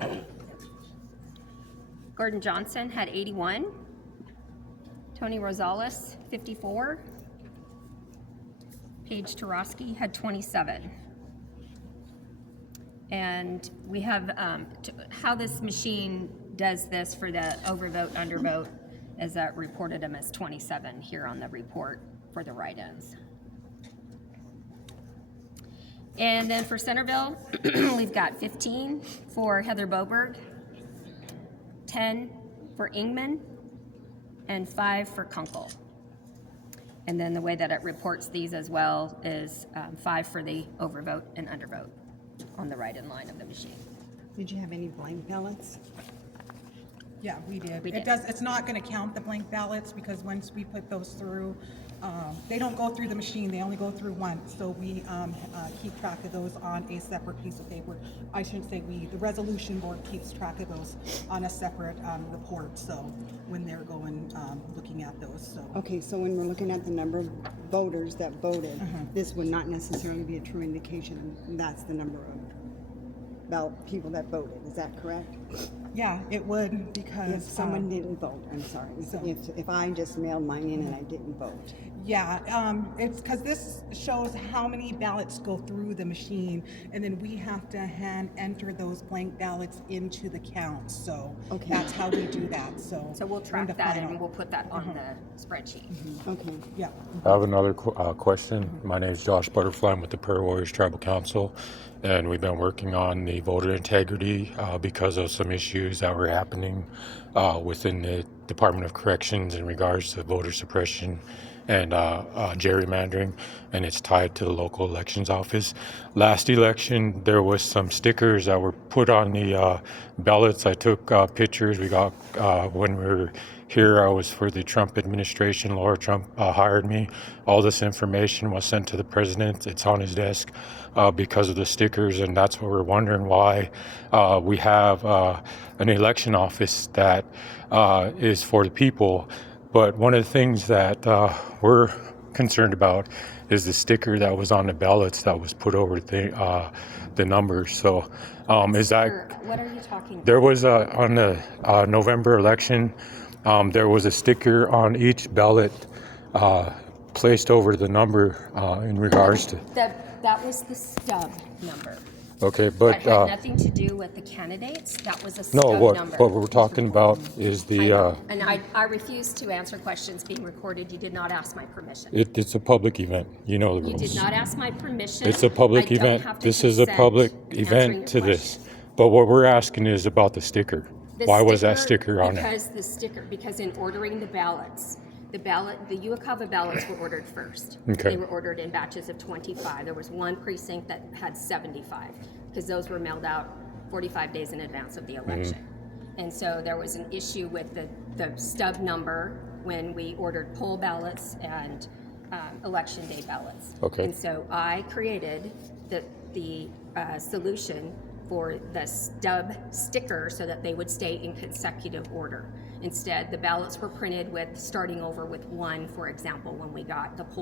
here. Gordon Johnson had 81. Tony Rosales, 54. Paige Tarosky had 27. And we have, how this machine does this for the overvote, undervote, is that reported them as 27 here on the report for the write-ins. And then for Centerville, we've got 15 for Heather Boberg, 10 for Ingman, and 5 for Kunkel. And then the way that it reports these as well is 5 for the overvote and undervote on the write-in line of the machine. Did you have any blank ballots? Yeah, we did. We did. It's not going to count the blank ballots because once we put those through, they don't go through the machine. They only go through once. So we keep track of those on a separate piece of paper. I shouldn't say we. The resolution board keeps track of those on a separate report. So when they're going looking at those. So. Okay, so when we're looking at the number of voters that voted, this would not necessarily be a true indication. That's the number of people that voted. Is that correct? Yeah, it would because If someone didn't vote, I'm sorry. So- If I just mailed mine in and I didn't vote. Yeah, it's because this shows how many ballots go through the machine, and then we have to hand enter those blank ballots into the count. So Okay. that's how we do that. So So we'll when track the that final- and we'll put that on the spreadsheet. Okay. Yeah. I have another question. My name is Josh Butterfly. I'm with the Prairie Warriors Tribal Council, and we've been working on the voter integrity because of some issues that were happening within the Department of Corrections in regards to voter suppression and gerrymandering, and it's tied to the local elections office. Last election, there was some stickers that were put on the ballots. I took pictures. We got, when we were here, I was for the Trump administration. Laura Trump hired me. All this information was sent to the president. It's on his desk because of the stickers, and that's what we're wondering why we have an election office that is for the people. But one of the things that we're concerned about is the sticker that was on the ballots that was put over the numbers. So is that, What are you talking about? there was on the November election, there was a sticker on each ballot placed over the number in regards to, That was the stub number. okay, That but had nothing to do with the candidates. That was a no, stub number. what we're talking about is I the, know. And I refuse to answer questions being recorded. You did not ask my permission. it's a public event, you know the You rules. did not ask my permission. It's a public I don't event. have to This is a consent public answering event your to this. questions. But what we're asking is about the sticker. The Why was that sticker on it? Because in ordering the ballots, the UACAVA ballots were ordered first. Okay. They were ordered in batches of 25. There was one precinct that had 75 because those were mailed out 45 days in advance of the election. And so there was an issue with the stub number when we ordered poll ballots and election day ballots. Okay. And so I created the solution for the stub sticker so that they would stay in consecutive order. Instead, the ballots were printed with starting over with 1, for example, when we got the poll